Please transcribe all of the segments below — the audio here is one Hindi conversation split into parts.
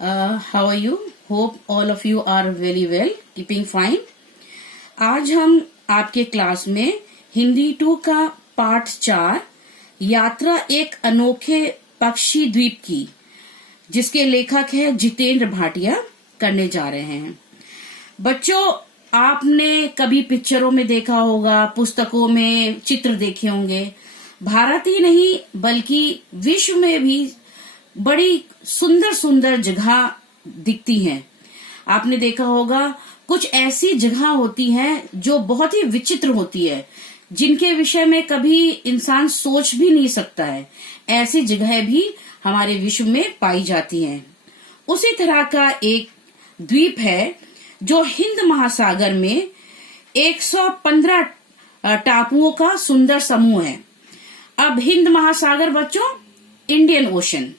how are you? Hope all of you are very well, keeping fine. आज हम आपके क्लास में हिंदी 2 का पाठ 4 यात्रा एक अनोखे पक्षी द्वीप की, जिसके लेखक है जितेंद्र भाटिया, करने जा रहे हैं। बच्चों, आपने कभी पिक्चरों में देखा होगा, पुस्तकों में चित्र देखे होंगे। भारत ही नहीं बल्कि विश्व में भी बड़ी सुंदर सुंदर जगह दिखती हैं। आपने देखा होगा कुछ ऐसी जगह होती हैं जो बहुत ही विचित्र होती है, जिनके विषय में कभी इंसान सोच भी नहीं सकता है। ऐसी जगह भी हमारे विश्व में पाई जाती हैं। उसी तरह का एक द्वीप है जो हिंद महासागर में 115 टापुओं का सुंदर समूह है। अब हिंद महासागर बच्चों इंडियन ओशन,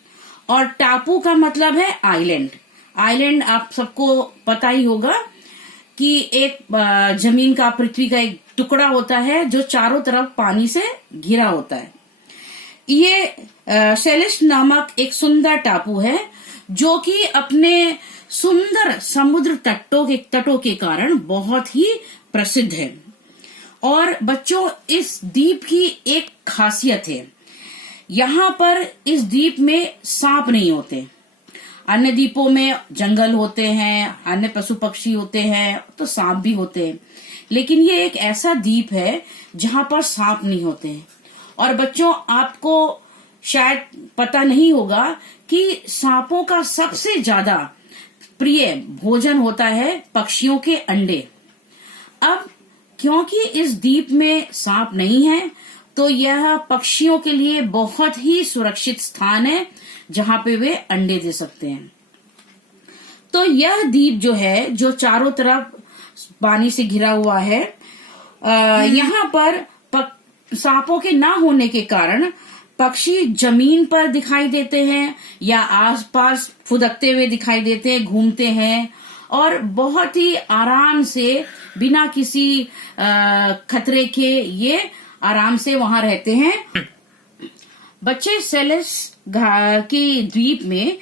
और टापू का मतलब है आइलैंड। आइलैंड आप सबको पता ही होगा कि एक जमीन का, पृथ्वी का एक टुकड़ा होता है जो चारों तरफ पानी से घिरा होता है। ये सेलेस्ट नामक एक सुंदर टापू है जो कि अपने सुंदर समुद्र तटों के कारण बहुत ही प्रसिद्ध है। और बच्चों, इस द्वीप की एक खासियत है, यहाँ पर इस द्वीप में सांप नहीं होते। अन्य द्वीपों में जंगल होते हैं, अन्य पशु पक्षी होते हैं, तो सांप भी होते हैं, लेकिन ये एक ऐसा द्वीप है जहाँ पर सांप नहीं होते। और बच्चों, आपको शायद पता नहीं होगा कि सांपों का सबसे ज्यादा प्रिय भोजन होता है पक्षियों के अंडे। अब क्योंकि इस द्वीप में सांप नहीं है, तो यह पक्षियों के लिए बहुत ही सुरक्षित स्थान है जहां पे वे अंडे दे सकते हैं। तो यह द्वीप जो है, जो चारों तरफ पानी से घिरा हुआ है, यहाँ पर सांपों के ना होने के कारण पक्षी जमीन पर दिखाई देते हैं या आसपास फुदकते हुए दिखाई देते हैं, घूमते हैं, और बहुत ही आराम से बिना किसी खतरे के ये आराम से वहां रहते हैं। बच्चे, सेलेस की द्वीप में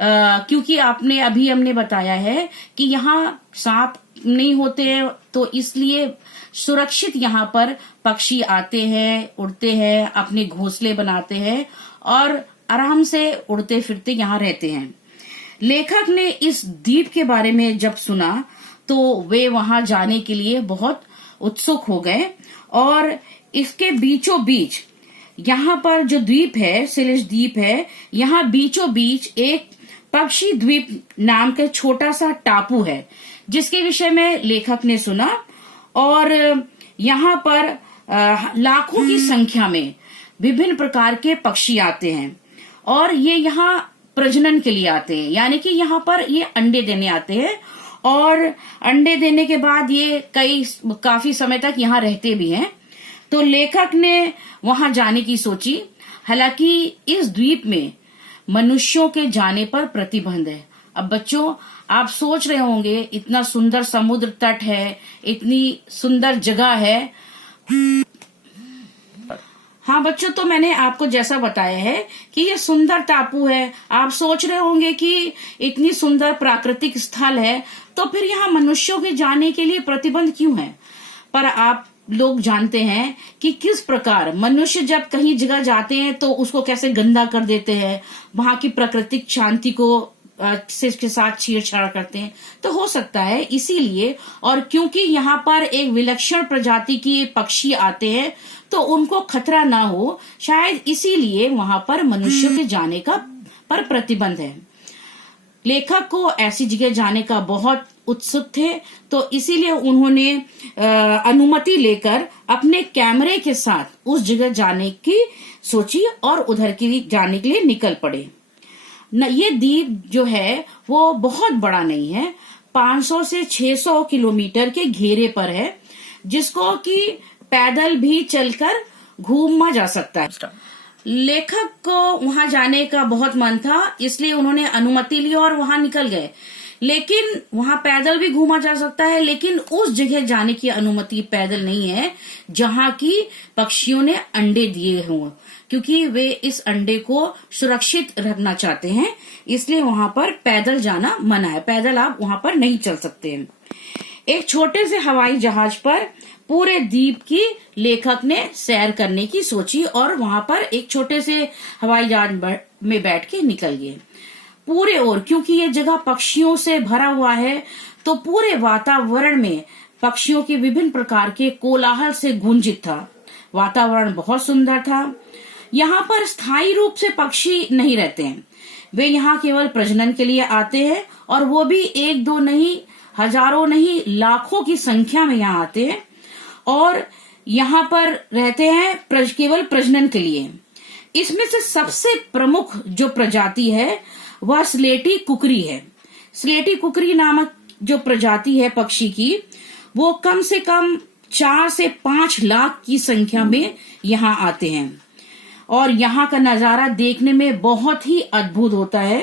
क्योंकि हमने बताया है कि यहाँ सांप नहीं होते हैं, तो इसलिए सुरक्षित यहाँ पर पक्षी आते हैं, उड़ते हैं, अपने घोंसले बनाते हैं और आराम से उड़ते फिरते यहाँ रहते हैं। लेखक ने इस द्वीप के बारे में जब सुना तो वे वहां जाने के लिए बहुत उत्सुक हो गए, और इसके बीचों बीच यहाँ पर जो द्वीप है, सेलेस द्वीप है, यहाँ बीचों बीच एक पक्षी द्वीप नाम का छोटा सा टापू है, जिसके विषय में लेखक ने सुना। और यहाँ पर लाखों की संख्या में विभिन्न प्रकार के पक्षी आते हैं, और ये यहाँ प्रजनन के लिए आते हैं, यानी कि यहाँ पर ये अंडे देने आते हैं, और अंडे देने के बाद ये काफी समय तक यहाँ रहते भी हैं। तो लेखक ने वहां जाने की सोची। हालांकि इस द्वीप में मनुष्यों के जाने पर प्रतिबंध है। अब बच्चों, आप सोच रहे होंगे, इतना सुंदर समुद्र तट है, इतनी सुंदर जगह है। हाँ बच्चों, तो मैंने आपको जैसा बताया है कि ये सुंदर टापू है। आप सोच रहे होंगे कि इतनी सुंदर प्राकृतिक स्थल है, तो फिर यहाँ मनुष्यों के जाने के लिए प्रतिबंध क्यों है? पर आप लोग जानते हैं कि किस प्रकार मनुष्य जब कहीं जगह जाते हैं तो उसको कैसे गंदा कर देते हैं, वहां की प्राकृतिक शांति को के साथ छेड़छाड़ करते हैं। तो हो सकता है इसीलिए, और क्योंकि यहाँ पर एक विलक्षण प्रजाति के पक्षी आते हैं तो उनको खतरा ना हो, शायद इसीलिए वहां पर मनुष्यों के जाने का पर प्रतिबंध है। लेखक को ऐसी जगह जाने का बहुत उत्सुक थे, तो इसीलिए उन्होंने अनुमति लेकर अपने कैमरे के साथ उस जगह जाने की सोची और उधर की जाने के लिए निकल पड़े। ये द्वीप जो है वो बहुत बड़ा नहीं है, 500 से 600 किलोमीटर के घेरे पर है, जिसको कि पैदल भी चलकर घूमा जा सकता है। लेखक को वहां जाने का बहुत मन था, इसलिए उन्होंने अनुमति ली और वहां निकल गए। लेकिन वहां पैदल भी घूमा जा सकता है, लेकिन उस जगह जाने की अनुमति पैदल नहीं है जहां की पक्षियों ने अंडे दिए हों, क्योंकि वे इस अंडे को सुरक्षित रखना चाहते हैं, इसलिए वहां पर पैदल जाना मना है। पैदल आप वहां पर नहीं चल सकते हैं। एक छोटे से हवाई जहाज पर पूरे द्वीप की लेखक ने सैर करने की सोची और वहां पर एक छोटे से हवाई जहाज में बैठ के निकल गए पूरे ओर। क्योंकि ये जगह पक्षियों से भरा हुआ है, तो पूरे वातावरण में पक्षियों के विभिन्न प्रकार के कोलाहल से गुंजित था। वातावरण बहुत सुंदर था। यहाँ पर स्थायी रूप से पक्षी नहीं रहते हैं, वे यहाँ केवल प्रजनन के लिए आते हैं, और वो भी एक दो नहीं, हजारों नहीं, लाखों की संख्या में यहाँ आते हैं और यहाँ पर रहते हैं केवल प्रजनन के लिए। इसमें से सबसे प्रमुख जो प्रजाति है वह स्लेटी कुकरी है। स्लेटी कुकरी नामक जो प्रजाति है पक्षी की, वो कम से कम 4 से 5 लाख की संख्या में यहाँ आते हैं और यहाँ का नजारा देखने में बहुत ही अद्भुत होता है।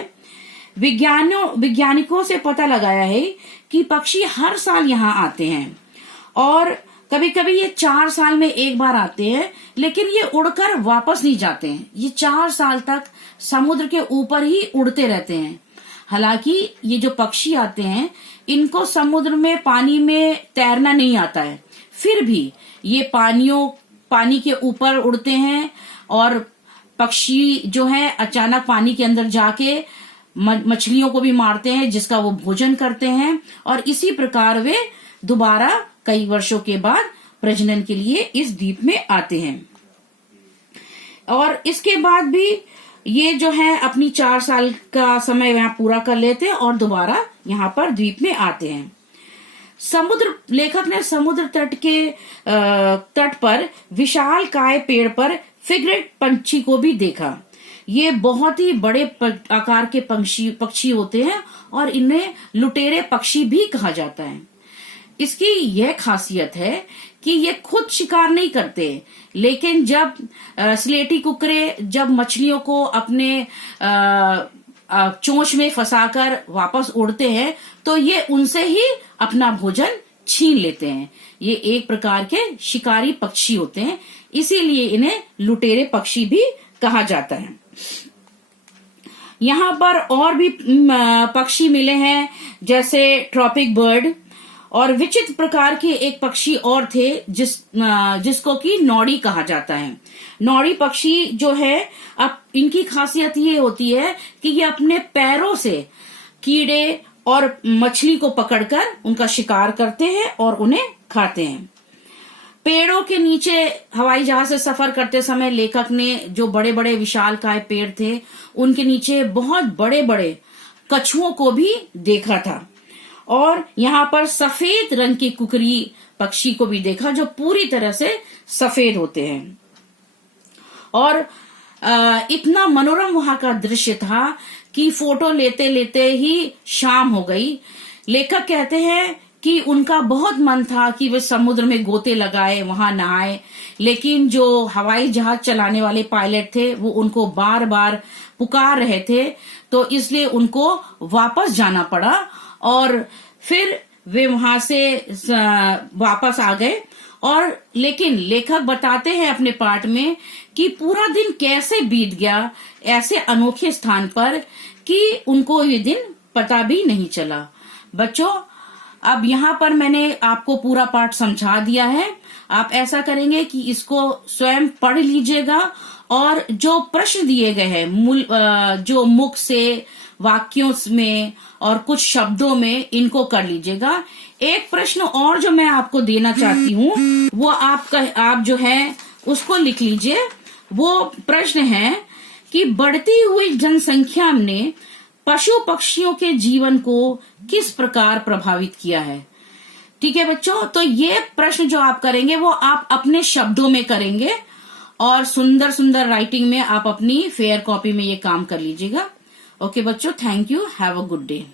वैज्ञानिकों से पता लगाया है कि पक्षी हर साल यहाँ आते हैं और कभी कभी ये 4 साल में एक बार आते हैं, लेकिन ये उड़कर वापस नहीं जाते हैं। ये 4 साल तक समुद्र के ऊपर ही उड़ते रहते हैं। हालांकि ये जो पक्षी आते हैं इनको समुद्र में पानी में तैरना नहीं आता है, फिर भी ये पानी के ऊपर उड़ते हैं और पक्षी जो है अचानक पानी के अंदर जाके मछलियों को भी मारते हैं, जिसका वो भोजन करते हैं, और इसी प्रकार वे दोबारा कई वर्षों के बाद प्रजनन के लिए इस द्वीप में आते हैं। और इसके बाद भी ये जो है अपनी 4 साल का समय यहाँ पूरा कर लेते हैं और दोबारा यहाँ पर द्वीप में आते हैं। लेखक ने समुद्र तट पर विशाल काय पेड़ पर फ्रिगेट पंछी को भी देखा। ये बहुत ही बड़े आकार के पक्षी होते हैं और इन्हें लुटेरे पक्षी भी कहा जाता है। इसकी यह खासियत है कि ये खुद शिकार नहीं करते, लेकिन जब स्लेटी कुकरे जब मछलियों को अपने चोंच में फंसाकर वापस उड़ते हैं तो ये उनसे ही अपना भोजन छीन लेते हैं। ये एक प्रकार के शिकारी पक्षी होते हैं, इसीलिए इन्हें लुटेरे पक्षी भी कहा जाता है। यहाँ पर और भी पक्षी मिले हैं, जैसे ट्रॉपिक बर्ड, और विचित्र प्रकार के एक पक्षी और थे जिसको कि नौड़ी कहा जाता है। नौड़ी पक्षी जो है, अब इनकी खासियत ये होती है कि ये अपने पैरों से कीड़े और मछली को पकड़कर उनका शिकार करते हैं और उन्हें खाते हैं। पेड़ों के नीचे हवाई जहाज से सफर करते समय लेखक ने जो बड़े बड़े विशालकाय पेड़ थे उनके नीचे बहुत बड़े बड़े कछुओं को भी देखा था, और यहाँ पर सफेद रंग की कुकरी पक्षी को भी देखा जो पूरी तरह से सफेद होते हैं। और इतना मनोरम वहां का दृश्य था कि फोटो लेते लेते ही शाम हो गई। लेखक कहते हैं कि उनका बहुत मन था कि वे समुद्र में गोते लगाए, वहां नहाए, लेकिन जो हवाई जहाज चलाने वाले पायलट थे वो उनको बार बार पुकार रहे थे, तो इसलिए उनको वापस जाना पड़ा और फिर वे वहां से वापस आ गए। और लेकिन लेखक बताते हैं अपने पाठ में कि पूरा दिन कैसे बीत गया ऐसे अनोखे स्थान पर कि उनको ये दिन पता भी नहीं चला। बच्चों, अब यहाँ पर मैंने आपको पूरा पाठ समझा दिया है। आप ऐसा करेंगे कि इसको स्वयं पढ़ लीजिएगा और जो प्रश्न दिए गए हैं जो मुख से, वाक्यों में और कुछ शब्दों में, इनको कर लीजिएगा। एक प्रश्न और जो मैं आपको देना चाहती हूँ वो आप जो है उसको लिख लीजिए। वो प्रश्न है कि बढ़ती हुई जनसंख्या ने पशु पक्षियों के जीवन को किस प्रकार प्रभावित किया है। ठीक है बच्चों, तो ये प्रश्न जो आप करेंगे वो आप अपने शब्दों में करेंगे और सुंदर सुंदर राइटिंग में आप अपनी फेयर कॉपी में ये काम कर लीजिएगा। ओके बच्चों, thank you, have a good day.